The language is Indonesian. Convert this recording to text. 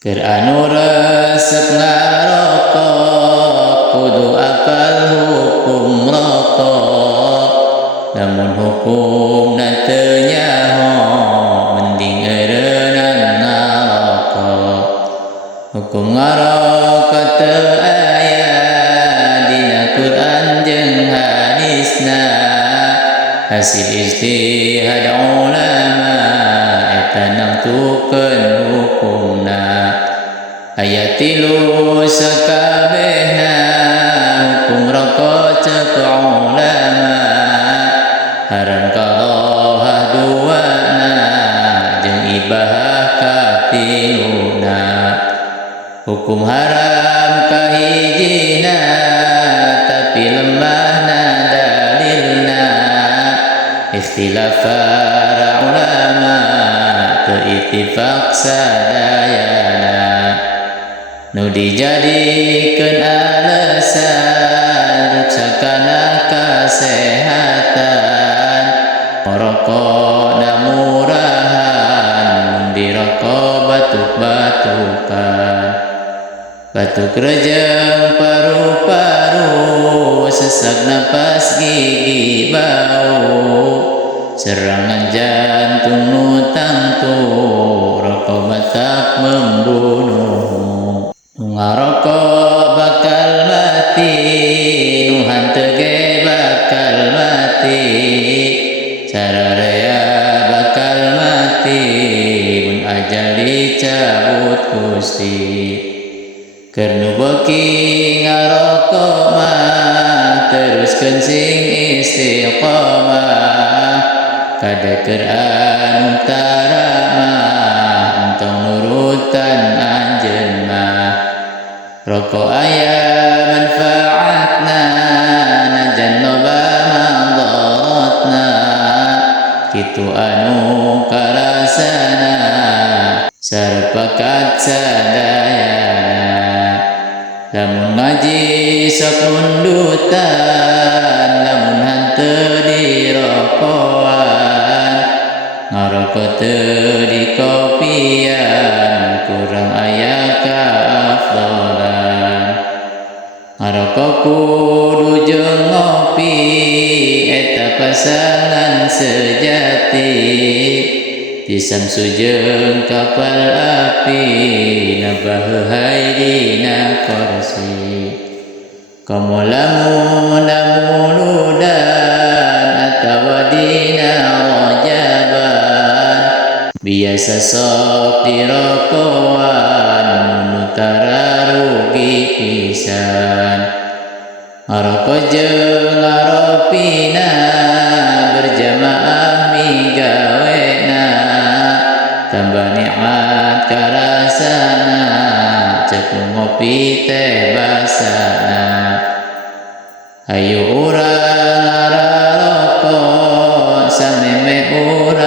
Keur anu resep ngarokok kudu apal hukum rokok, lamun hukumna teu nyaho mending eureunana ngarokok. Hukum ngarokok teu aya dina Quran jeung hadisna, hasil ijtihad ulama eta nangtukeun hukumna. Aya 3 sakabehna hukum rokok ceuk ulama, haram qadhah duana jeung ibahah katiluna. Hukum haram kahijina tapi lemahna dalilna, ikhtilaf para ulama teu ittifaq sadayana. Nu dijadikeun alesan ruksakana kasehatan, ngarokokna murahan mun dirokok batuk-batukan. Batuk rejeng paru-paru, sesak napas gigi bau, serangan jantung nu tangtu, rokok batak membunuh. Ngarokok bakal mati, nu hanteu ge bakal mati, sararea bakal mati mun ajal dicabut Gusti. Keur nu beuki ngarokok mah teruskeun sing istiqomah, kadeukeun anu tara mah entong nurutan anjeun mah. Rokok aya manfaatna najan loba madaratna, kitu anu karasana sarepakat sadayana. Lamun ngaji sok mundutan, lamun hanteu dirokokan, ngarokok teu dikopian, kurang aya kaafdalan. Ngarokok kudu jeung ngopi, eta pasangan sejati, disamsu jeung kapal api, nabaheuhai dina korsi. Komo lamun muludan atawa dina rojaban, biasa sok dirokokan nu tara rugi pisan. Ngarokok jeung ngaropina berjamaah migawena, tambah nikmat karasana ceuk ngopi teh basana. Hayu urang ngararokok sameme urang